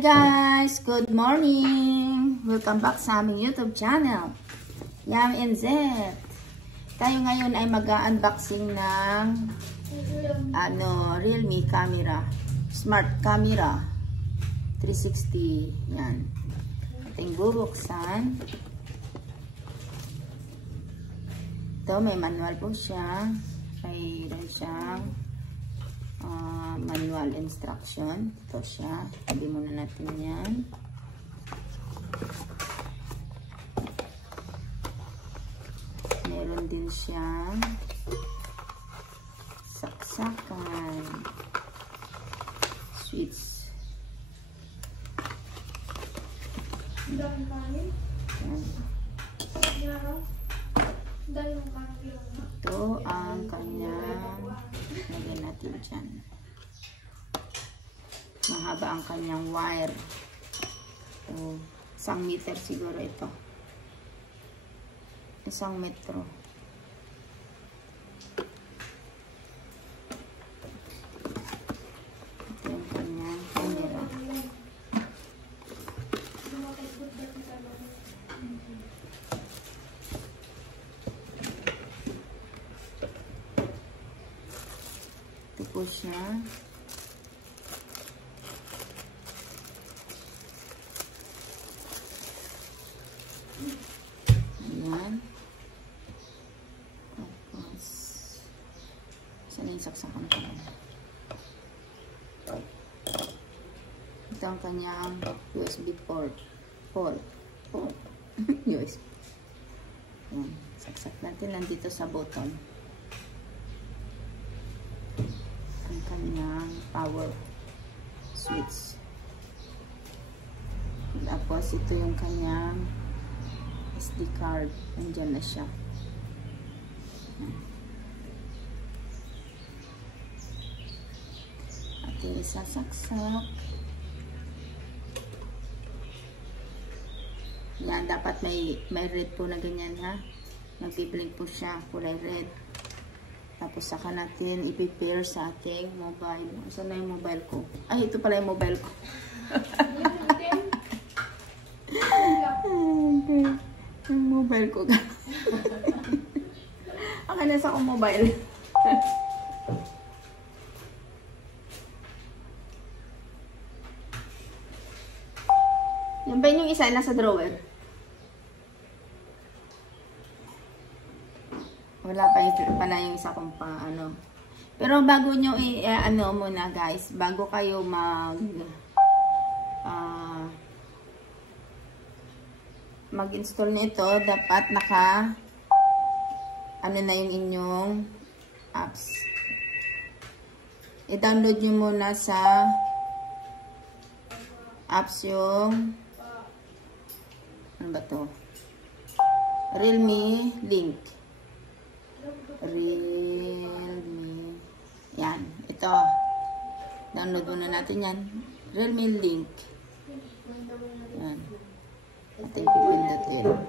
guys! Good morning! Welcome back sa aming YouTube channel, Yam and Zet. Tayo ngayon ay mag-unboxing ng Realme camera, smart camera 360. Yan. Ating bubuksan. Ito, may manual po siya. Mayroon siyang manual instruction. Ito siya. Tabi muna natin yan. Meron din siyang saksakan. Switch. Ito ang kanyang lagyan natin dyan. Mahaba ang kanyang wire. So, 1 meter siguro ito. 1 metro. Ito yung kanyang camera. Ito po siya. Ayan. Tapos, saan yung saksakan ko? Ito ang kanyang USB port. USB. Ayan. Saksak natin lang dito sa button. Ang kanyang power switch. Tapos, ito yung kanyang SD card. Andyan na siya. At isasaksak. Yan, dapat may red po na ganyan, ha. Nagpiblink po siya, kulay red. Tapos saka natin i-pair sa ating mobile. Saan na yung mobile ko? Ay, ito pala yung mobile ko. Okay. Yung mobile ko. Okay, nasa akong mobile. Yan ba yung isa nasa drawer? Wala pa pala yung isa kong Pero bago nyo muna guys, bago kayo mag-install nito, dapat na yung inyong apps. I-download nyo muna sa apps yung ano ba to? Realme Link. Realme. Yan. Ito. Download muna natin yan. Realme Link. Yan. Ating pipindutin.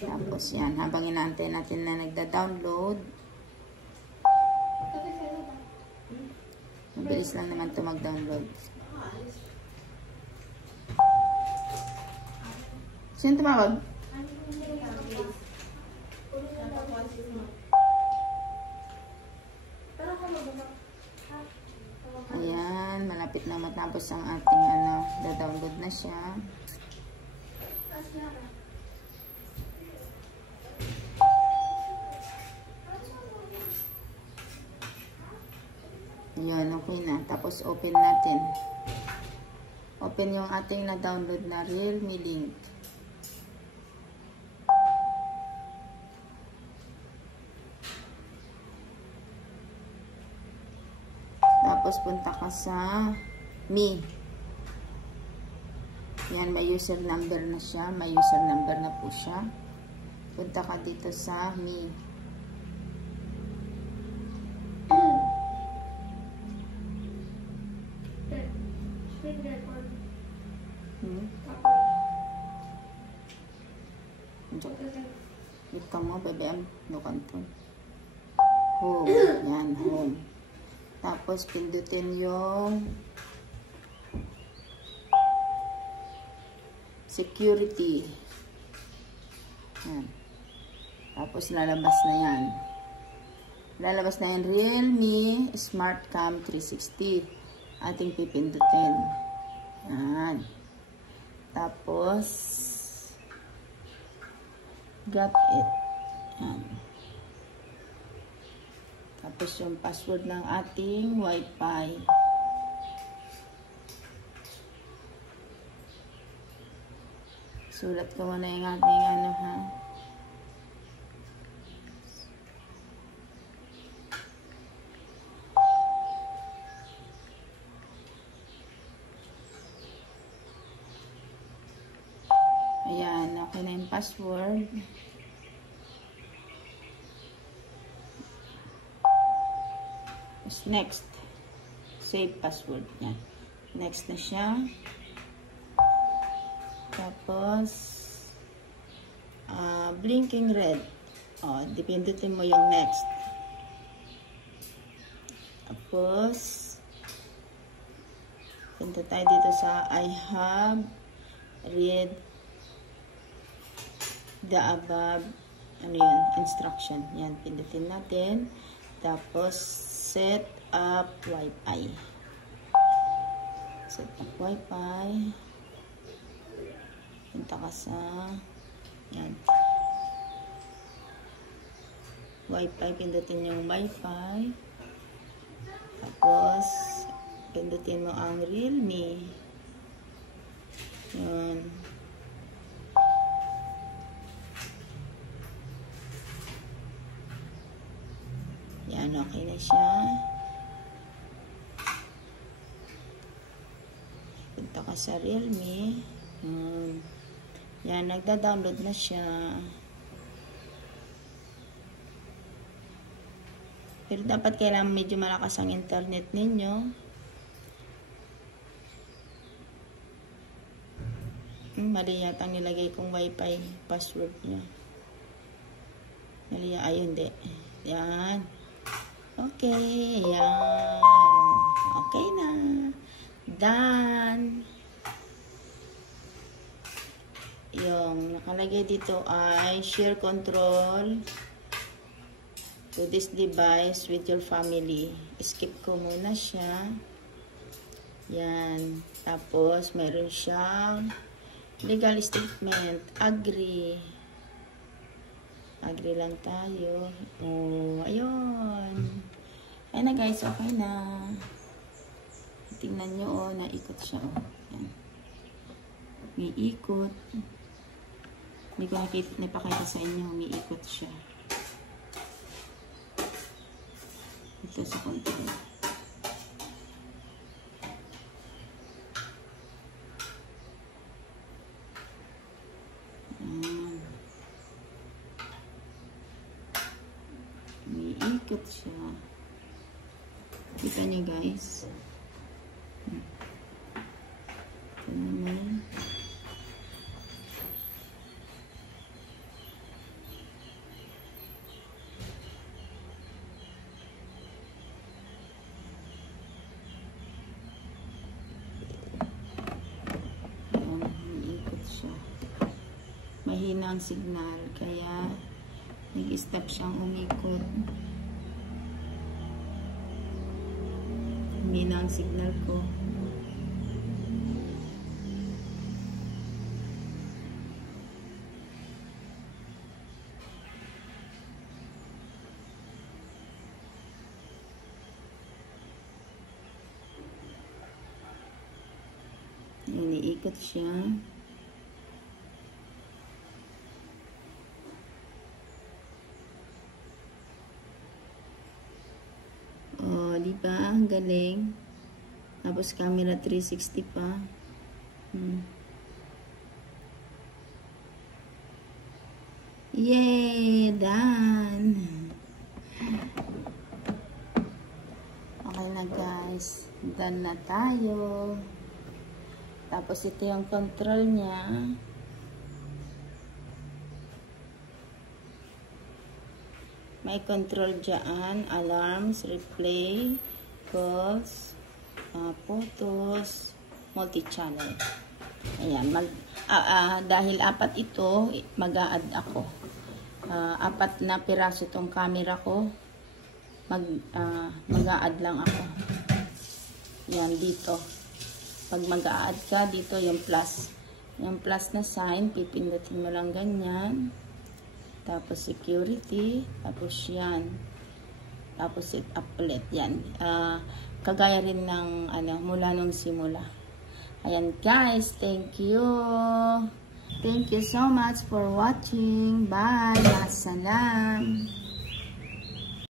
Tapos yan. Habang inaantay natin na nagda-download. Mabilis lang naman ito mag-download. Sino tumawag? Ayan, malapit na matapos ang ating da-download na siya. Ayan, okay na. Tapos open natin. Open yung ating na-download na Realme Link. Tapos punta ka sa Me. Yan, may user number na siya. May user number na po siya. Punta ka dito sa Me. Ikaw mo, BBM, lukan po. Home. Yan, home. Tapos, pindutin yung security. Yan. Tapos lalabas na yan. Lalabas na yan, Realme Smart Cam 360. Ating pipindutin. Yan. Tapos, got it. Yan. Tapos yung password ng ating Wi-Fi. Sulat ko muna yung ating ano ha. Ayan, okay na yung password. Next, save password niya. Next na siya. Tapos, blinking red. O, dipindutin mo yung next. Tapos, punta tayo dito sa I have read the above, ano yun, instruction. Yan, pindutin natin. Tapos, set up Wi-Fi. Set up Wi-Fi. Punta ka sa, yan. Wi-Fi, pindutin yung Wi-Fi. Tapos, pindutin mo ang Realme. Yan. Yan, okay na siya. Punta ka sa Realme. Yan, nagda-download na siya. Pero dapat kailangan medyo malakas ang internet ninyo. Mali yata ang nilagay kong Wi-Fi password niya. Mali, ayun, hindi. Yan. Okay, yan. Okay na. Done. Yung nakalagay dito ay share control to this device with your family. Skip ko muna siya. Yan. Tapos, meron siyang legal statement. Agree. Agree lang tayo. Oh, ayun. Ayun na guys, okay na. Tingnan nyo, oh, naikot siya, oh. Yan. May ikot. Hindi ko napakita sa inyo, may ikot siya. Ito sa control. May ikot siya. Kita niyo guys. Ito naman. Mahina ang signal, kaya nag-stop siyang umikot. Mahina ang signal ko. Iniikot siya. Oh, di ba? Ang galing. Tapos camera 360 pa. Yay! Done! Okay na guys. Done na tayo. Tapos ito yung control niya. May control dyan, alarms, replay, calls, photos, multi-channel. Ayan, dahil 4 ito, mag-a-add ako. 4 na piraso itong camera ko. Mag-a-add lang ako. Yan, dito. Pag mag-a-add ka, dito yung plus. Yung plus na sign, pipindutin mo lang ganyan. Tapos security. Tapos yan. Tapos set up ulit. Yan. Kagaya rin ng mula nung simula. Ayan guys. Thank you. Thank you so much for watching. Bye. Masalam.